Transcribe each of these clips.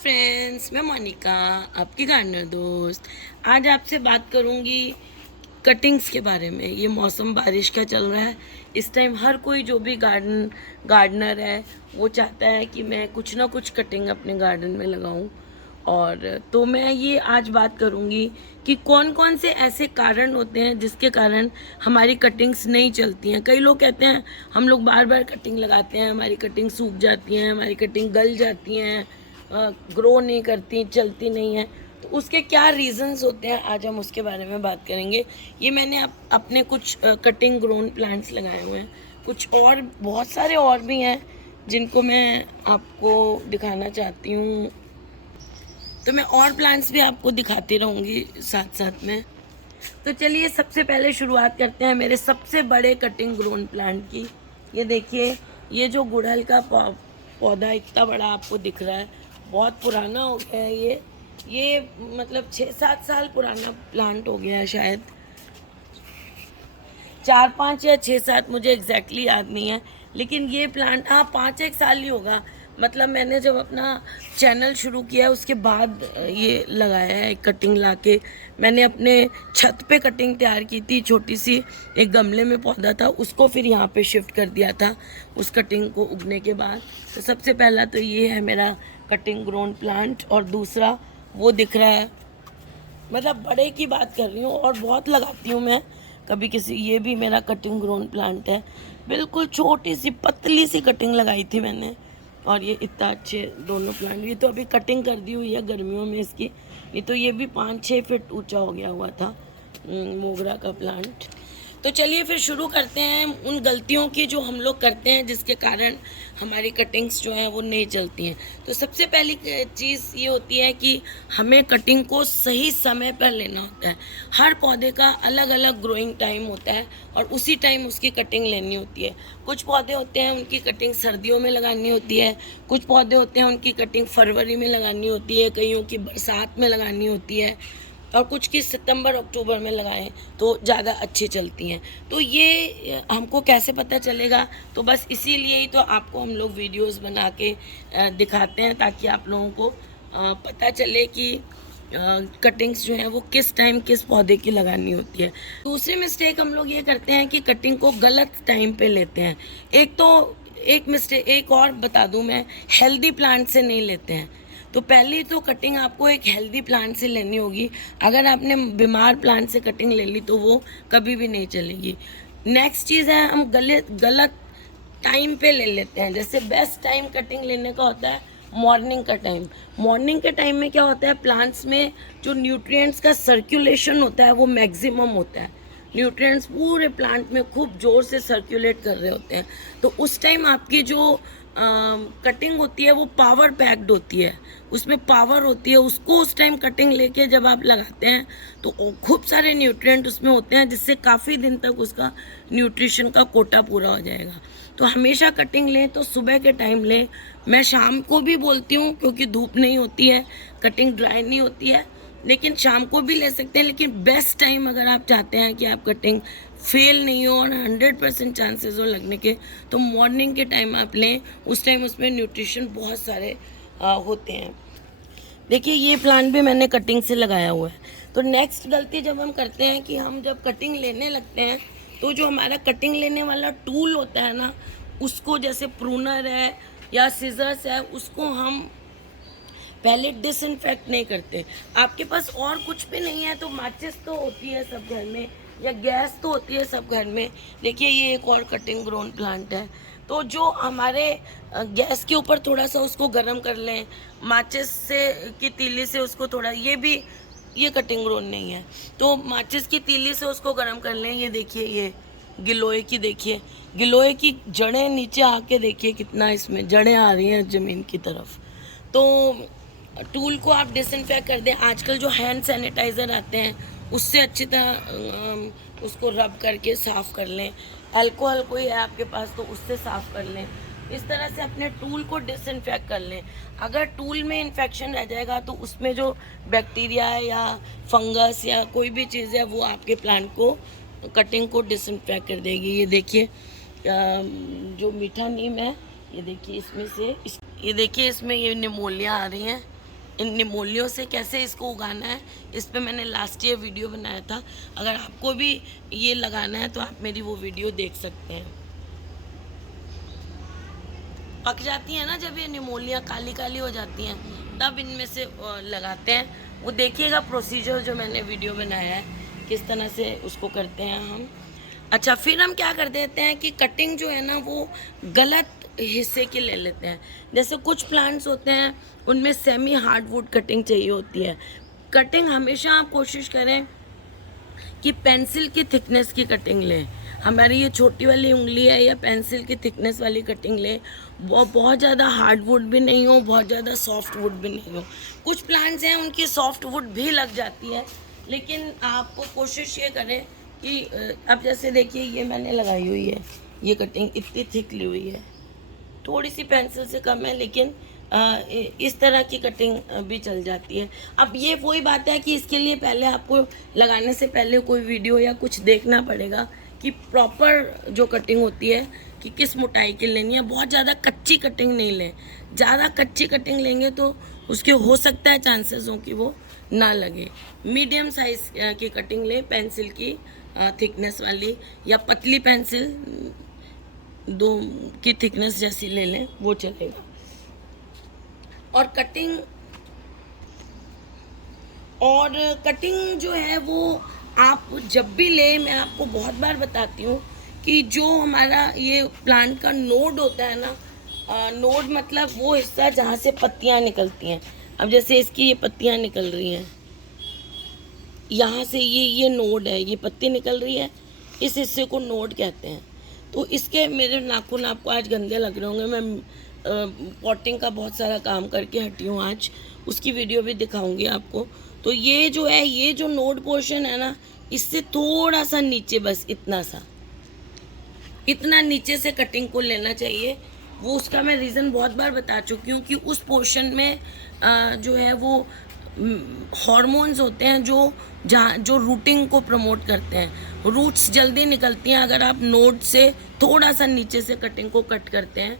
Friends, मैं मोनिका, आपकी gardener दोस्त। आज आपसे बात करूंगी कटिंग्स के बारे में। ये मौसम बारिश का चल रहा है। इस टाइम हर कोई जो भी गार्डनर है वो चाहता है कि मैं कुछ ना कुछ कटिंग अपने गार्डन में लगाऊं। और तो मैं ये आज बात करूंगी कि कौन कौन से ऐसे कारण होते हैं जिसके कारण हमारी कटिंग्स नहीं चलती हैं। कई लोग कहते हैं हम लोग बार बार कटिंग लगाते हैं, हमारी कटिंग सूख जाती हैं, हमारी कटिंग गल जाती हैं, ग्रो नहीं करती, चलती नहीं है। तो उसके क्या रीजंस होते हैं, आज हम उसके बारे में बात करेंगे। ये मैंने अपने कुछ कटिंग ग्रोन प्लांट्स लगाए हुए हैं। कुछ और बहुत सारे और भी हैं जिनको मैं आपको दिखाना चाहती हूँ। तो मैं और प्लांट्स भी आपको दिखाती रहूँगी साथ साथ में। तो चलिए सबसे पहले शुरुआत करते हैं मेरे सबसे बड़े कटिंग ग्रोन प्लांट की। ये देखिए, ये जो गुड़हल का पौधा इतना बड़ा आपको दिख रहा है, बहुत पुराना हो गया है। ये मतलब 6-7 साल पुराना प्लांट हो गया है, शायद 4-5 या 6-7, मुझे एग्जैक्टली याद नहीं है। लेकिन ये प्लांट 5-1 साल ही होगा। मतलब मैंने जब अपना चैनल शुरू किया उसके बाद ये लगाया है। कटिंग लाके मैंने अपने छत पे कटिंग तैयार की थी, छोटी सी एक गमले में पौधा था, उसको फिर यहाँ पे शिफ्ट कर दिया था उस कटिंग को उगने के बाद। तो सबसे पहला तो ये है मेरा कटिंग ग्रोन प्लांट, और दूसरा वो दिख रहा है। मतलब बड़े की बात कर रही हूँ, और बहुत लगाती हूँ मैं कभी किसी। ये भी मेरा कटिंग ग्रोन प्लांट है, बिल्कुल छोटी सी पतली सी कटिंग लगाई थी मैंने, और ये इतना अच्छे दोनों प्लांट। ये तो अभी कटिंग कर दी हुई है गर्मियों में इसकी, नहीं तो ये भी 5-6 फीट ऊंचा हो गया हुआ था मोगरा का प्लांट। तो चलिए फिर शुरू करते हैं उन गलतियों की जो हम लोग करते हैं जिसके कारण हमारी कटिंग्स जो हैं वो नहीं चलती हैं। तो सबसे पहली चीज़ ये होती है कि हमें कटिंग को सही समय पर लेना होता है। हर पौधे का अलग अलग ग्रोइंग टाइम होता है और उसी टाइम उसकी कटिंग लेनी होती है। कुछ पौधे होते हैं उनकी कटिंग सर्दियों में लगानी होती है, कुछ पौधे होते हैं उनकी कटिंग फरवरी में लगानी होती है, कईयों की बरसात में लगानी होती है, और कुछ की सितंबर अक्टूबर में लगाएं तो ज़्यादा अच्छी चलती हैं। तो ये हमको कैसे पता चलेगा? तो बस इसीलिए ही तो आपको हम लोग वीडियोस बना के दिखाते हैं, ताकि आप लोगों को पता चले कि कटिंग्स जो है वो किस टाइम किस पौधे की लगानी होती है। दूसरी मिस्टेक हम लोग ये करते हैं कि कटिंग को गलत टाइम पे लेते हैं। एक और बता दूं मैं, हेल्दी प्लांट से नहीं लेते हैं। तो पहली तो कटिंग आपको एक हेल्दी प्लांट से लेनी होगी। अगर आपने बीमार प्लांट से कटिंग ले ली तो वो कभी भी नहीं चलेगी। नेक्स्ट चीज़ है, हम गलत टाइम पे ले लेते हैं। जैसे बेस्ट टाइम कटिंग लेने का होता है मॉर्निंग का टाइम। मॉर्निंग के टाइम में क्या होता है, प्लांट्स में जो न्यूट्रिएंट्स का सर्कुलेशन होता है वो मैक्सिमम होता है। न्यूट्रिएंट्स पूरे प्लांट में खूब जोर से सर्कुलेट कर रहे होते हैं। तो उस टाइम आपकी जो कटिंग होती है वो पावर पैक्ड होती है, उसमें पावर होती है। उसको उस टाइम कटिंग लेके जब आप लगाते हैं तो खूब सारे न्यूट्रिएंट उसमें होते हैं, जिससे काफ़ी दिन तक उसका न्यूट्रिशन का कोटा पूरा हो जाएगा। तो हमेशा कटिंग लें तो सुबह के टाइम लें। मैं शाम को भी बोलती हूँ क्योंकि धूप नहीं होती है, कटिंग ड्राई नहीं होती है, लेकिन शाम को भी ले सकते हैं। लेकिन बेस्ट टाइम अगर आप चाहते हैं कि आप कटिंग फेल नहीं हो और 100% चांसेस हो लगने के, तो मॉर्निंग के टाइम आप लें। उस टाइम उसमें न्यूट्रिशन बहुत सारे होते हैं। देखिए, ये प्लांट भी मैंने कटिंग से लगाया हुआ है। तो नेक्स्ट गलती जब हम करते हैं कि हम जब कटिंग लेने लगते हैं तो जो हमारा कटिंग लेने वाला टूल होता है ना, उसको, जैसे प्रूनर है या सीजर्स है, उसको हम पहले डिसइंफेक्ट नहीं करते। आपके पास और कुछ भी नहीं है तो माचिस तो होती है सब घर में, या गैस तो होती है सब घर में। देखिए, ये एक और कटिंग ग्रोन प्लांट है। तो जो हमारे गैस के ऊपर थोड़ा सा उसको गर्म कर लें, माचिस से की तीली से उसको थोड़ा, ये कटिंग ग्रोन नहीं है, तो माचिस की तीली से उसको गर्म कर लें। ये देखिए, ये गिलोय की, देखिए गिलोय की जड़ें नीचे आके देखिए कितना इसमें जड़ें आ रही हैं ज़मीन की तरफ। तो टूल को आप डिसइंफेक्ट कर दें। आजकल जो हैंड सैनिटाइज़र आते हैं उससे अच्छी तरह उसको रब करके साफ़ कर लें। अल्कोहल कोई है आपके पास तो उससे साफ़ कर लें। इस तरह से अपने टूल को डिसइंफेक्ट कर लें। अगर टूल में इन्फेक्शन रह जाएगा तो उसमें जो बैक्टीरिया है या फंगस या कोई भी चीज़ है वो आपके प्लांट को, कटिंग को डिसइंफेक्ट कर देगी। ये देखिए, जो मीठा नीम है, ये देखिए इसमें से ये देखिए इसमें ये निमोलिया आ रही हैं, इन निमोलियों से कैसे इसको उगाना है, इस पे मैंने लास्ट ईयर वीडियो बनाया था। अगर आपको भी ये लगाना है तो आप मेरी वो वीडियो देख सकते हैं। पक जाती है ना जब ये निमोलियाँ काली काली हो जाती हैं, तब इनमें से लगाते हैं। वो देखिएगा प्रोसीजर जो मैंने वीडियो बनाया है, किस तरह से उसको करते हैं हम। अच्छा, फिर हम क्या कर देते हैं कि कटिंग जो है ना वो गलत हिस्से की ले लेते हैं। जैसे कुछ प्लांट्स होते हैं उनमें सेमी हार्डवुड कटिंग चाहिए होती है। कटिंग हमेशा आप कोशिश करें कि पेंसिल की थिकनेस की कटिंग लें। हमारी ये छोटी वाली उंगली है या पेंसिल की थिकनेस वाली कटिंग लें। वो बहुत ज़्यादा हार्ड वुड भी नहीं हो, बहुत ज़्यादा सॉफ्ट वुड भी नहीं हो। कुछ प्लांट्स हैं उनकी सॉफ्ट वुड भी लग जाती है, लेकिन आपको कोशिश ये करें कि अब जैसे देखिए ये मैंने लगाई हुई है, ये कटिंग इतनी थिक ली हुई है, थोड़ी सी पेंसिल से कम है, लेकिन इस तरह की कटिंग भी चल जाती है। अब ये वही बात है कि इसके लिए पहले आपको लगाने से पहले कोई वीडियो या कुछ देखना पड़ेगा कि प्रॉपर जो कटिंग होती है कि किस मोटाई की लेनी है। बहुत ज़्यादा कच्ची कटिंग नहीं लें। ज़्यादा कच्ची कटिंग लेंगे तो उसके हो सकता है चांसेस हो कि वो ना लगे। मीडियम साइज़ की कटिंग लें, पेंसिल की थिकनेस वाली, या पतली पेंसिल 2 की थिकनेस जैसी ले लें, वो चलेगा। और कटिंग जो है वो आप जब भी ले, मैं आपको बहुत बार बताती हूँ कि जो हमारा ये प्लांट का नोड होता है ना, नोड मतलब वो हिस्सा जहाँ से पत्तियाँ निकलती हैं। अब जैसे इसकी ये पत्तियाँ निकल रही हैं, यहाँ से ये नोड है, ये पत्ती निकल रही है, इस हिस्से को नोड कहते हैं। तो इसके मेरे नाखून आपको आज गंदे लग रहे होंगे, मैं पॉटिंग का बहुत सारा काम करके हटी हूँ आज, उसकी वीडियो भी दिखाऊंगी आपको। तो ये जो है, ये जो नोड पोर्शन है ना, इससे थोड़ा सा नीचे, बस इतना नीचे से कटिंग को लेना चाहिए। वो उसका मैं रीज़न बहुत बार बता चुकी हूँ कि उस पोर्शन में जो है वो हॉर्मोन्स होते हैं जो रूटिंग को प्रमोट करते हैं। रूट्स जल्दी निकलती हैं अगर आप नोड से थोड़ा सा नीचे से कटिंग को कट करते हैं,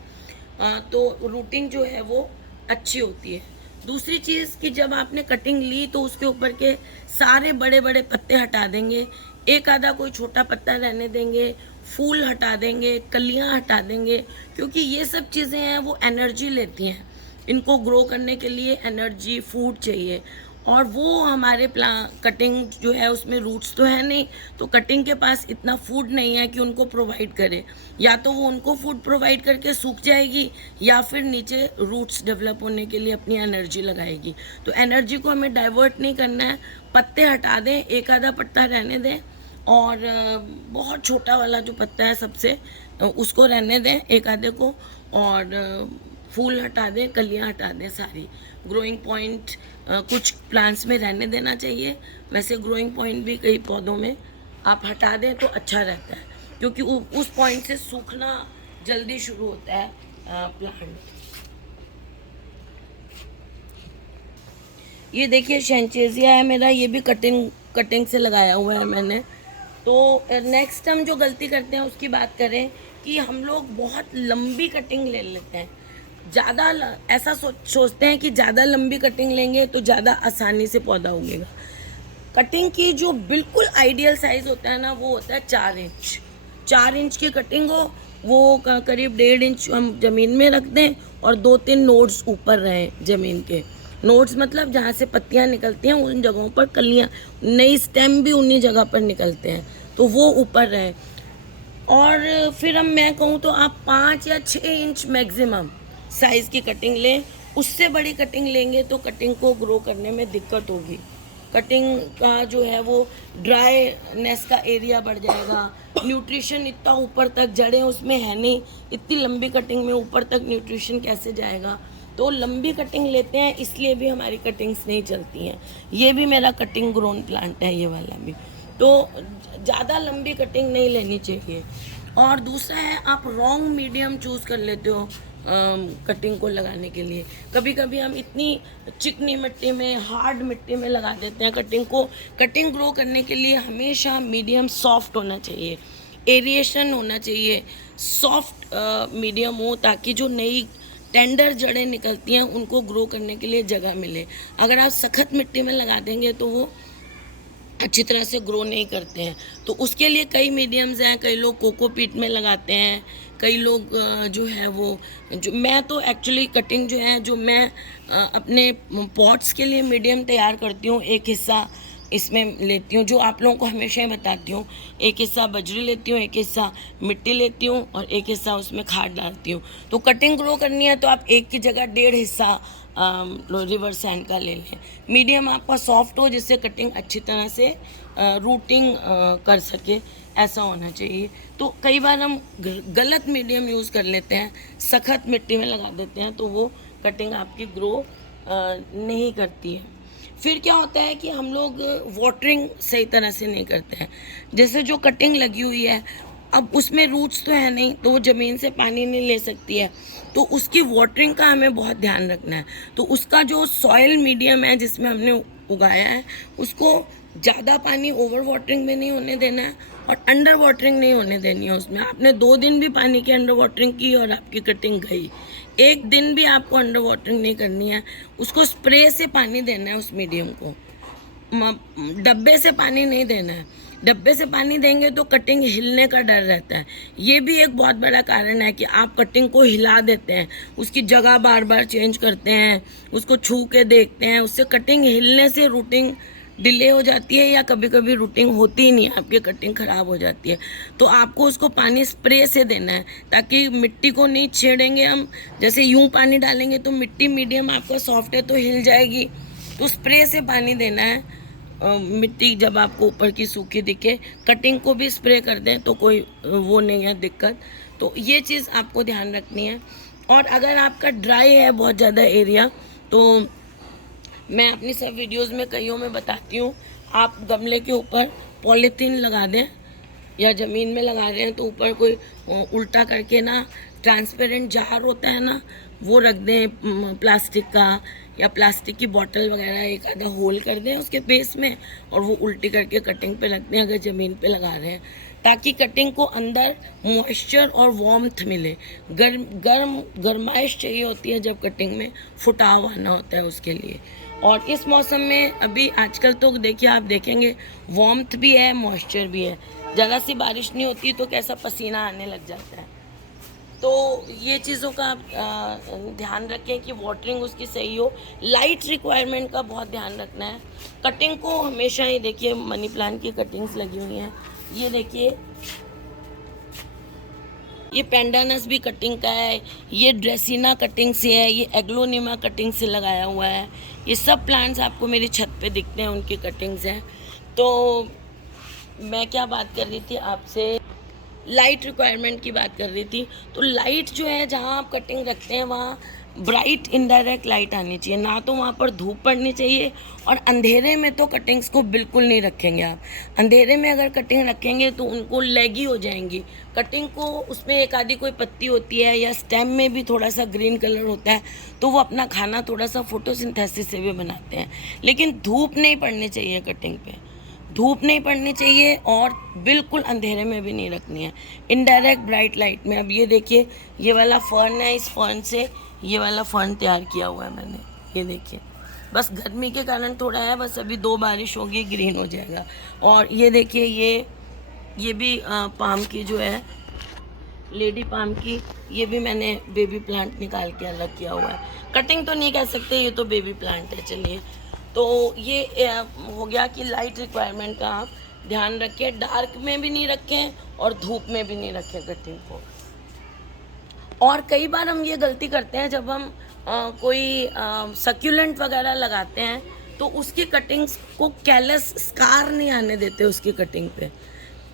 तो रूटिंग जो है वो अच्छी होती है। दूसरी चीज़ कि जब आपने कटिंग ली तो उसके ऊपर के सारे बड़े बड़े पत्ते हटा देंगे, एक आधा कोई छोटा पत्ता रहने देंगे, फूल हटा देंगे, कलियां हटा देंगे, क्योंकि ये सब चीज़ें हैं वो एनर्जी लेती हैं। इनको ग्रो करने के लिए एनर्जी, फूड चाहिए, और वो हमारे कटिंग जो है उसमें रूट्स तो है नहीं, तो कटिंग के पास इतना फूड नहीं है कि उनको प्रोवाइड करे। या तो वो उनको फूड प्रोवाइड करके सूख जाएगी, या फिर नीचे रूट्स डेवलप होने के लिए अपनी एनर्जी लगाएगी। तो एनर्जी को हमें डाइवर्ट नहीं करना है। पत्ते हटा दें, एक आधा पत्ता रहने दें, और बहुत छोटा वाला जो पत्ता है सबसे, उसको रहने दें एक आधे को, और फूल हटा दें, कलियां हटा दें सारी। ग्रोइंग पॉइंट कुछ प्लांट्स में रहने देना चाहिए, वैसे ग्रोइंग पॉइंट भी कई पौधों में आप हटा दें तो अच्छा रहता है, क्योंकि उस पॉइंट से सूखना जल्दी शुरू होता है प्लांट। ये देखिए शेंचेजिया है मेरा, ये भी कटिंग से लगाया हुआ है मैंने। तो नेक्स्ट हम जो गलती करते हैं उसकी बात करें कि हम लोग बहुत लंबी कटिंग ले लेते हैं। ज़्यादा ऐसा सोचते हैं कि ज़्यादा लंबी कटिंग लेंगे तो ज़्यादा आसानी से पौधा उगेगा। कटिंग की जो बिल्कुल आइडियल साइज़ होता है ना, वो होता है 4 इंच। 4 इंच की कटिंग हो, वो करीब 1.5 इंच हम ज़मीन में रख दें, और 2-3 नोड्स ऊपर रहें ज़मीन के। नोड्स मतलब जहाँ से पत्तियाँ निकलती हैं उन जगहों पर कलियाँ, नई स्टेम भी उन्हीं जगह पर निकलते हैं, तो वो ऊपर रहे। और फिर मैं कहूँ तो आप 5 या 6 इंच मैक्सिमम साइज़ की कटिंग लें। उससे बड़ी कटिंग लेंगे तो कटिंग को ग्रो करने में दिक्कत होगी। कटिंग का जो है वो ड्राईनेस का एरिया बढ़ जाएगा, न्यूट्रिशन इतना ऊपर तक, जड़ें उसमें है नहीं, इतनी लंबी कटिंग में ऊपर तक न्यूट्रिशन कैसे जाएगा। तो लंबी कटिंग लेते हैं, इसलिए भी हमारी कटिंग्स नहीं चलती हैं। ये भी मेरा कटिंग ग्रोन प्लांट है, ये वाला भी। तो ज़्यादा लंबी कटिंग नहीं लेनी चाहिए। और दूसरा है, आप रॉन्ग मीडियम चूज़ कर लेते हो कटिंग को लगाने के लिए। कभी कभी हम इतनी चिकनी मिट्टी में, हार्ड मिट्टी में लगा देते हैं कटिंग को। कटिंग ग्रो करने के लिए हमेशा मीडियम सॉफ्ट होना चाहिए, एरिएशन होना चाहिए, सॉफ्ट मीडियम हो, ताकि जो नई टेंडर जड़ें निकलती हैं, उनको ग्रो करने के लिए जगह मिले। अगर आप सख्त मिट्टी में लगा देंगे तो वो अच्छी तरह से ग्रो नहीं करते हैं। तो उसके लिए कई मीडियम्स हैं, कई लोग कोकोपीट में लगाते हैं, कई लोग जो है वो जो मैं तो एक्चुअली कटिंग जो है जो मैं अपने पॉट्स के लिए मीडियम तैयार करती हूँ। एक हिस्सा इसमें लेती हूँ, जो आप लोगों को हमेशा ही बताती हूँ, एक हिस्सा बजरी लेती हूँ, एक हिस्सा मिट्टी लेती हूँ और एक हिस्सा उसमें खाद डालती हूँ। तो कटिंग ग्रो करनी है तो आप एक की जगह 1.5 हिस्सा रिवर सैंड का ले लें। मीडियम आपका सॉफ्ट हो जिससे कटिंग अच्छी तरह से रूटिंग कर सके, ऐसा होना चाहिए। तो कई बार हम गलत मीडियम यूज़ कर लेते हैं, सख्त मिट्टी में लगा देते हैं तो वो कटिंग आपकी ग्रो नहीं करती है। फिर क्या होता है कि हम लोग वाटरिंग सही तरह से नहीं करते हैं। जैसे जो कटिंग लगी हुई है, अब उसमें रूट्स तो है नहीं, तो वो ज़मीन से पानी नहीं ले सकती है, तो उसकी वाटरिंग का हमें बहुत ध्यान रखना है। तो उसका जो सॉइल मीडियम है जिसमें हमने उगाया है, उसको ज़्यादा पानी ओवर वाटरिंग में नहीं होने देना है और अंडर वाटरिंग नहीं होने देनी है। उसमें आपने 2 दिन भी पानी की अंडर वाटरिंग की और आपकी कटिंग गई। 1 दिन भी आपको अंडर वाटरिंग नहीं करनी है, उसको स्प्रे से पानी देना है उस मीडियम को, डब्बे से पानी नहीं देना है। डब्बे से पानी देंगे तो कटिंग हिलने का डर रहता है। ये भी एक बहुत बड़ा कारण है कि आप कटिंग को हिला देते हैं, उसकी जगह बार बार चेंज करते हैं, उसको छू के देखते हैं, उससे कटिंग हिलने से रूटिंग डिले हो जाती है या कभी कभी रूटिंग होती ही नहीं है, आपकी कटिंग ख़राब हो जाती है। तो आपको उसको पानी स्प्रे से देना है ताकि मिट्टी को नहीं छेड़ेंगे हम। जैसे यूं पानी डालेंगे तो मिट्टी मीडियम आपका सॉफ्ट है तो हिल जाएगी, तो स्प्रे से पानी देना है। मिट्टी जब आपको ऊपर की सूखी दिखे, कटिंग को भी स्प्रे कर दें तो कोई वो नहीं है दिक्कत। तो ये चीज़ आपको ध्यान रखनी है। और अगर आपका ड्राई है बहुत ज़्यादा एरिया, तो मैं अपनी सब वीडियोस में कईयों में बताती हूँ, आप गमले के ऊपर पॉलीथीन लगा दें या ज़मीन में लगा रहे हैं तो ऊपर कोई उल्टा करके ना ट्रांसपेरेंट जार होता है ना, वो रख दें प्लास्टिक का, या प्लास्टिक की बॉटल वगैरह एक आधा होल कर दें उसके बेस में और वो उल्टी करके कटिंग पे रख दें अगर ज़मीन पे लगा रहे हैं, ताकि कटिंग को अंदर मॉइस्चर और वार्मथ मिले। गर्माइश चाहिए होती है जब कटिंग में फुटाव आना होता है उसके लिए। और इस मौसम में अभी आजकल तो देखिए, आप देखेंगे वार्मथ भी है, मॉइस्चर भी है। ज़रा सी बारिश नहीं होती तो कैसा पसीना आने लग जाता है। तो ये चीज़ों का आप ध्यान रखें कि वाटरिंग उसकी सही हो। लाइट रिक्वायरमेंट का बहुत ध्यान रखना है। कटिंग को हमेशा ही देखिए, मनी प्लांट की कटिंग्स लगी हुई हैं, ये देखिए, ये पेंडानस भी कटिंग का है, ये ड्रेसिना कटिंग से है, ये एग्लोनिमा कटिंग से लगाया हुआ है। ये सब प्लांट्स आपको मेरी छत पे दिखते हैं, उनकी कटिंग्स हैं। तो मैं क्या बात कर रही थी आपसे, लाइट रिक्वायरमेंट की बात कर रही थी। तो लाइट जो है, जहाँ आप कटिंग रखते हैं वहाँ ब्राइट इनडायरेक्ट लाइट आनी चाहिए, ना तो वहाँ पर धूप पड़नी चाहिए। और अंधेरे में तो कटिंग्स को बिल्कुल नहीं रखेंगे आप। अंधेरे में अगर कटिंग रखेंगे तो उनको लैगी हो जाएंगी कटिंग को, उसमें एक आधी कोई पत्ती होती है या स्टेम में भी थोड़ा सा ग्रीन कलर होता है, तो वो अपना खाना थोड़ा सा फोटोसिंथेसिस से भी बनाते हैं। लेकिन धूप नहीं पड़नी चाहिए कटिंग पे, धूप नहीं पड़नी चाहिए और बिल्कुल अंधेरे में भी नहीं रखनी है, इनडायरेक्ट ब्राइट लाइट में। अब ये देखिए, ये वाला फर्न है, इस फर्न से ये वाला फर्न तैयार किया हुआ है मैंने, ये देखिए। बस गर्मी के कारण थोड़ा है, बस अभी 2 बारिश होगी ग्रीन हो जाएगा। और ये देखिए, ये भी पाम की जो है, लेडी पाम की, ये भी मैंने बेबी प्लांट निकाल के अलग किया हुआ है। कटिंग तो नहीं कह सकते, ये तो बेबी प्लांट है। चलिए, तो ये हो गया कि लाइट रिक्वायरमेंट का आप ध्यान रखें, डार्क में भी नहीं रखें और धूप में भी नहीं रखें कटिंग को। और कई बार हम ये गलती करते हैं, जब हम कोई सक्यूलेंट वगैरह लगाते हैं तो उसकी कटिंग्स को कैलस स्कार नहीं आने देते उसकी कटिंग पे।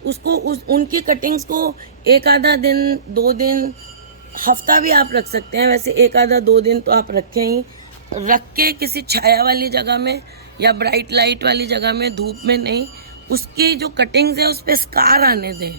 उसको उनकी कटिंग्स को एक आधा दिन, 2 दिन, हफ्ता भी आप रख सकते हैं। वैसे एक आधा 2 दिन तो आप रखें ही, रख के किसी छाया वाली जगह में या ब्राइट लाइट वाली जगह में, धूप में नहीं। उसकी जो कटिंग्स है उस पर स्कार आने दें,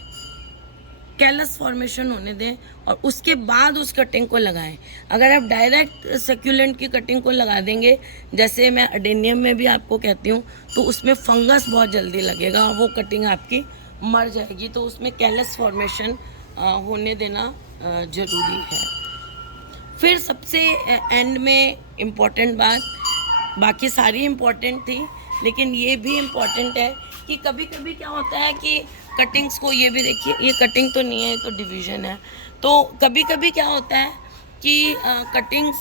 कैलस फॉर्मेशन होने दें और उसके बाद उस कटिंग को लगाएं। अगर आप डायरेक्ट सक्यूलेंट की कटिंग को लगा देंगे, जैसे मैं अडेनियम में भी आपको कहती हूँ, तो उसमें फंगस बहुत जल्दी लगेगा और वो कटिंग आपकी मर जाएगी। तो उसमें कैलस फॉर्मेशन होने देना ज़रूरी है। फिर सबसे एंड में इम्पॉर्टेंट बात, बाकी सारी इम्पॉर्टेंट थी लेकिन ये भी इम्पॉर्टेंट है कि कभी कभी क्या होता है कि कटिंग्स को, ये भी देखिए, ये कटिंग तो नहीं है, ये तो डिवीज़न है। तो कभी कभी क्या होता है कि कटिंग्स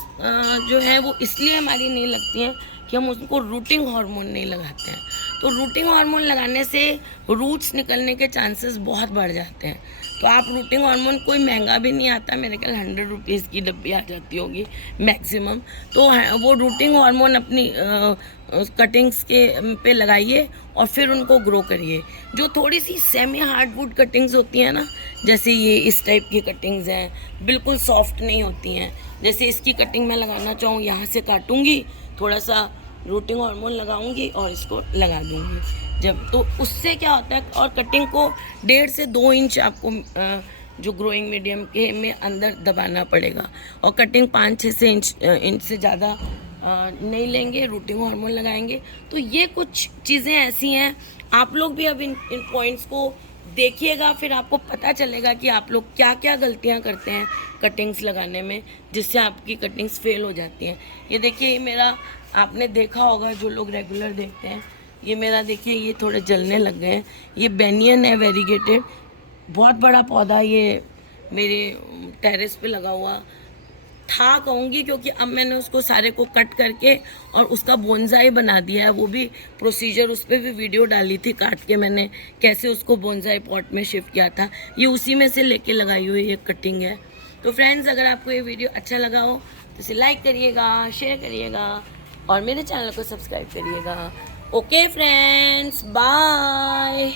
जो है वो इसलिए हमारी नहीं लगती हैं कि हम उसको रूटिंग हार्मोन नहीं लगाते हैं। तो रूटिंग हार्मोन लगाने से रूट्स निकलने के चांसेस बहुत बढ़ जाते हैं। तो आप रूटिंग हार्मोन, कोई महंगा भी नहीं आता, मेरे ख्याल 100 रुपीज़ की डब्बी आ जाती होगी मैक्सिमम। तो वो रूटिंग हार्मोन अपनी कटिंग्स के पे लगाइए और फिर उनको ग्रो करिए। जो थोड़ी सी सेमी हार्डवुड कटिंग्स होती हैं ना, जैसे ये इस टाइप की कटिंग्स हैं, बिल्कुल सॉफ्ट नहीं होती हैं। जैसे इसकी कटिंग मैं लगाना चाहूँ, यहाँ से काटूंगी, थोड़ा सा रूटिंग हार्मोन लगाऊंगी और इसको लगा दूंगी जब, तो उससे क्या होता है, और कटिंग को 1.5 से 2 इंच आपको जो ग्रोइंग मीडियम के में अंदर दबाना पड़ेगा, और कटिंग 5-6 इंच से ज़्यादा नहीं लेंगे, रूटिंग हार्मोन लगाएंगे। तो ये कुछ चीज़ें ऐसी हैं, आप लोग भी अब इन पॉइंट्स को देखिएगा, फिर आपको पता चलेगा कि आप लोग क्या क्या गलतियां करते हैं कटिंग्स लगाने में, जिससे आपकी कटिंग्स फेल हो जाती हैं। ये देखिए, ये मेरा, आपने देखा होगा जो लोग रेगुलर देखते हैं, ये मेरा देखिए, ये थोड़े जलने लग गए हैं। ये बेनियन है वेरीगेटेड, बहुत बड़ा पौधा ये मेरे टेरेस पे लगा हुआ था कहूँगी, क्योंकि अब मैंने उसको सारे को कट करके और उसका बोनसाई बना दिया है। वो भी प्रोसीजर, उस पर भी वीडियो डाली थी, काट के मैंने कैसे उसको बोनसाई पॉट में शिफ्ट किया था। ये उसी में से लेके लगाई हुई ये कटिंग है। तो फ्रेंड्स, अगर आपको ये वीडियो अच्छा लगा हो तो इसे लाइक करिएगा, शेयर करिएगा और मेरे चैनल को सब्सक्राइब करिएगा। Okay friends, bye.